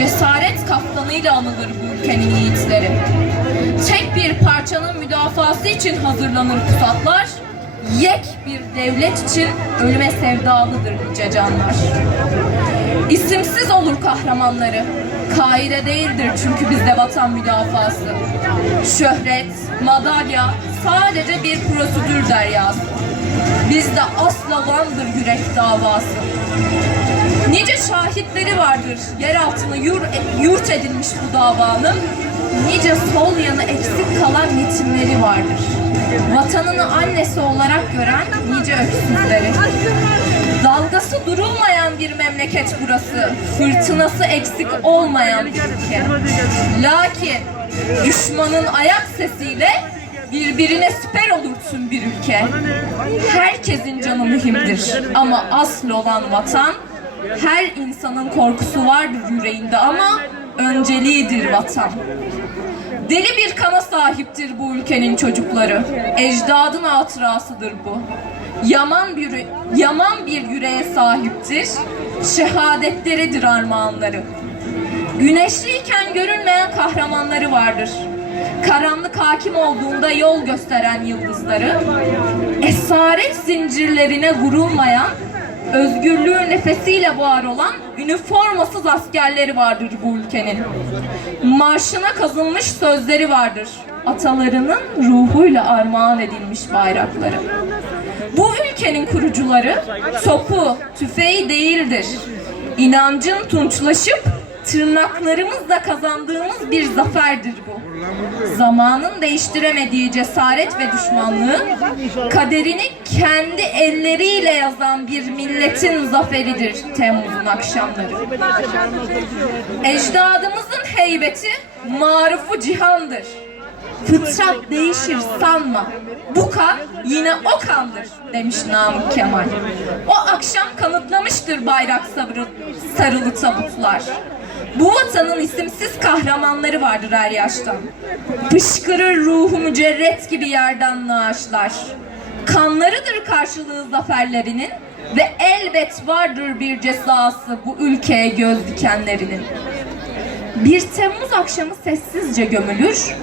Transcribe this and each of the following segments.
Cesaret kaptanıyla anılır bu ülkenin yiğitleri. Tek bir parçanın müdafası için hazırlanır pusatlar. Yek bir devlet için ölüme sevdalıdır nice canlar. İsimsiz olur kahramanları. Kaide değildir çünkü bizde vatan müdafası. Şöhret, madalya sadece bir prosedür deryası. Bizde asla vandır yürek davası. Nice şahitleri vardır yer altına yur, yurt edilmiş bu davanın. Nice sol yanı eksik kalan yetimleri vardır. Vatanını annesi olarak gören nice öksüzleri. Dalgası durulmayan bir memleket burası. Fırtınası eksik olmayan bir ülke. Lakin düşmanın ayak sesiyle birbirine siper olur tüm bir ülke. Herkesin canı mühimdir ama asıl olan vatan her insanın korkusu vardır yüreğinde ama önceliğidir vatan. Deli bir kana sahiptir bu ülkenin çocukları. Ecdadın hatırasıdır bu. Yaman bir, yaman bir yüreğe sahiptir. Şehadetleridir armağanları. Güneşliyken görünmeyen kahramanları vardır. Karanlık hakim olduğunda yol gösteren yıldızları. Esaret zincirlerine vurulmayan, özgürlüğü nefesiyle var olan üniformasız askerleri vardır bu ülkenin. Marşına kazınmış sözleri vardır. Atalarının ruhuyla armağan edilmiş bayrakları. Bu ülkenin kurucuları topu, tüfeği değildir. İnancın tunçlaşıp tırnaklarımızla kazandığımız bir zaferdir bu. Zamanın değiştiremediği cesaret ve düşmanlığı kaderini kendi elleriyle yazan bir milletin zaferidir Temmuz'un akşamları. Ecdadımızın heybeti marufu cihandır. Fıtrat değişir sanma. Bu kan yine o kandır demiş Namık Kemal. O akşam kanıtlamıştır bayrak sarılı, tabutlar. Bu vatanın isimsiz kahramanları vardır her yaştan. Fışkırır ruhu mücerret gibi yerden naaşlar. Kanlarıdır karşılığı zaferlerinin ve elbet vardır bir cezası bu ülkeye göz dikenlerinin. Bir Temmuz akşamı sessizce gömülür,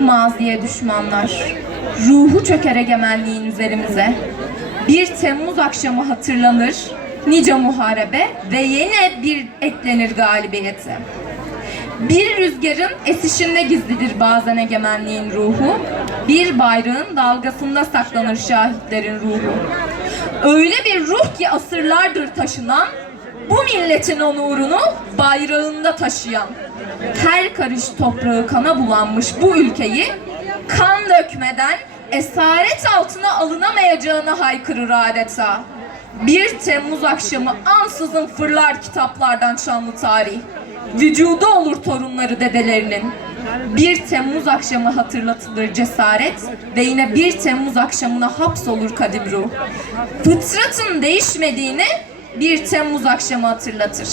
maziye düşmanlar. Ruhu çöker egemenliğin üzerimize. Bir Temmuz akşamı hatırlanır, nice muharebe ve yine bir eklenir galibiyete. Bir rüzgarın esişinde gizlidir bazen egemenliğin ruhu. Bir bayrağın dalgasında saklanır şahitlerin ruhu. Öyle bir ruh ki asırlardır taşınan, bu milletin onurunu bayrağında taşıyan. Her karış toprağı kana bulanmış bu ülkeyi kan dökmeden esaret altına alınamayacağını haykırır adeta. 1 Temmuz akşamı ansızın fırlar kitaplardan şanlı tarih. Vücuda olur torunları dedelerinin. 1 Temmuz akşamı hatırlatılır cesaret ve yine 1 Temmuz akşamına hapsolur kadim ruh. Fıtratın değişmediğini 1 Temmuz akşamı hatırlatır.